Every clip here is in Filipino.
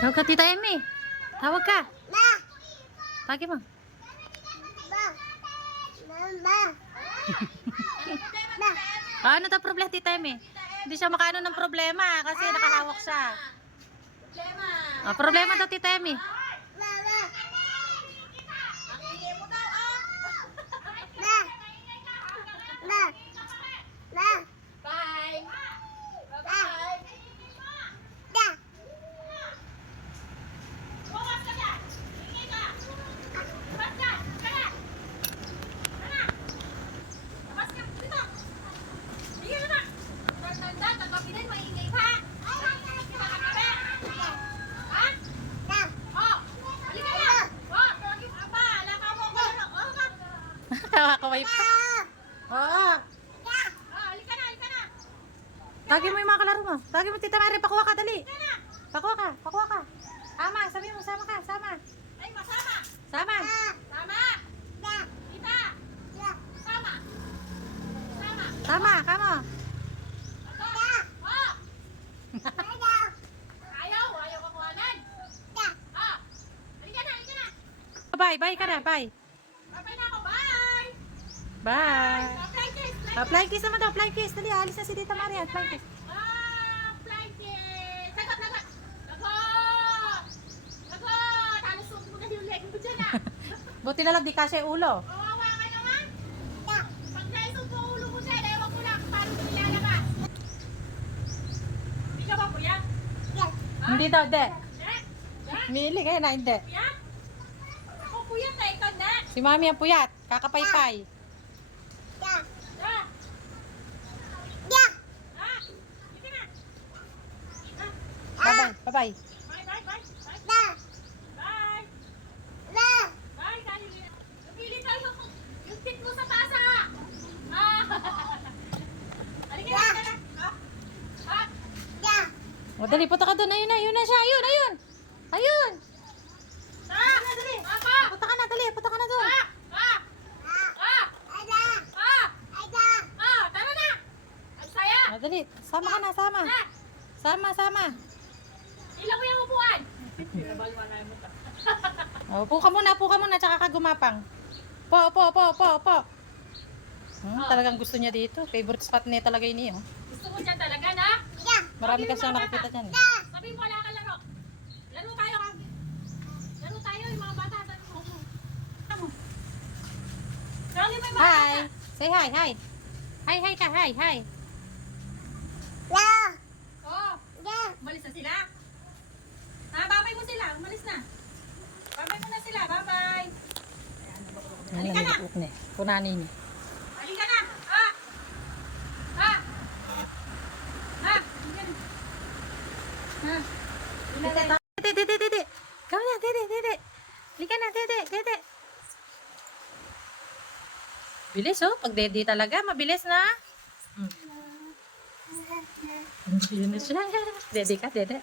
Tawag ka, Tita Emmy. Tawag ka. Tawagin mo. Ano daw problema, Tita Emmy? Hindi siya makaano ng problema kasi nakahawak siya. Problema. Ah, problema daw, Tita Emmy. Pakinggan mo daw, ah. Bye. Bye-bye. Bukas ka na. Hingi ka. Bukas ka. Kana. Kana. Bukas ka. Dito. Hingi ka na. Tanda, tagapinan, maingay ka. Kita ka na ba? Ha? Oh. Halika na. Oh, tawagin mo. Aba, alaka mo ako. Oh, ka. May pa. Oo. Oh, halika na, halika na. Tawagin mo yung mga kalaro mo. Tawagin mo, Tita Mary. Pakuha ka, dali. Pakuha ka, pakuha ka. Ama, sabi mo, sama ka, sama. Ay, masama. Sama. Tama. Kita. Sama. Sama. Sama, kamo. Ah. Na. Bye, bye ka na, bye. Na ako, bye. Bye. Apply kiss, apply Ah, flying kiss naman daw, flying kiss. Dali, alis na si Tita Maria. Flying kiss. Ah, na. Buti na lang, di kasi ulo. Nilalabas. Hindi daw, de. Mili kayo na, hindi. Kuya? Ako, kuya, tayo ikaw na. Si Mami ang puyat, kakapaypay. Ah. Ah. Bye-bye, bye-bye. Ah. Ah. Ah. O, dali, punta ka doon. Ayun na, ayun na siya. Ayun, ayun. Ayun. Ah. Punta ka na, dali. Punta ka na doon. Ah. Ah. Ah. Ah. Ah. Tara na. Ang saya. O, dali. Sama ka na, sama. Ah. Sama, sama. Ilang mo yung upuan? O, upo ka muna, upo ka muna, tsaka ka gumapang. Po, po, po, po, po. Hmm, talagang gusto niya dito. Favorite spot niya talaga yun eh. oh. Gusto mo dyan talaga na? Marami kasi ang nakikita dyan. eh. Sabi mo wala ka laro. Laro tayo ka. Laro tayo yung mga bata. Hi. Say hi, hi. Hi, hi ka, hi, hi. Oh, umalis na sila. Ha, babay mo sila. Umalis na. Babay mo na sila. Babay. Yan Halika lang na. Kunanin niya. Halika na. Ha? Ha? Ha? Halika. Ha? Dede, dede, dede. Kau na, dede, dede. Lika na, dede, dede. Bilis oh, pag dede talaga, mabilis na. Hmm. Yun na siya. Dede ka, dede.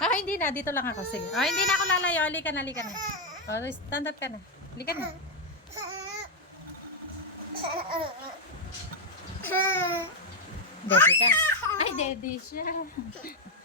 Ah, hindi na. Dito lang ako. Sige. Ah, hindi na ako lalayo. Halika na, halika na. Oh, stand up ka na. Halika na. Dede ka. Ay, dede siya.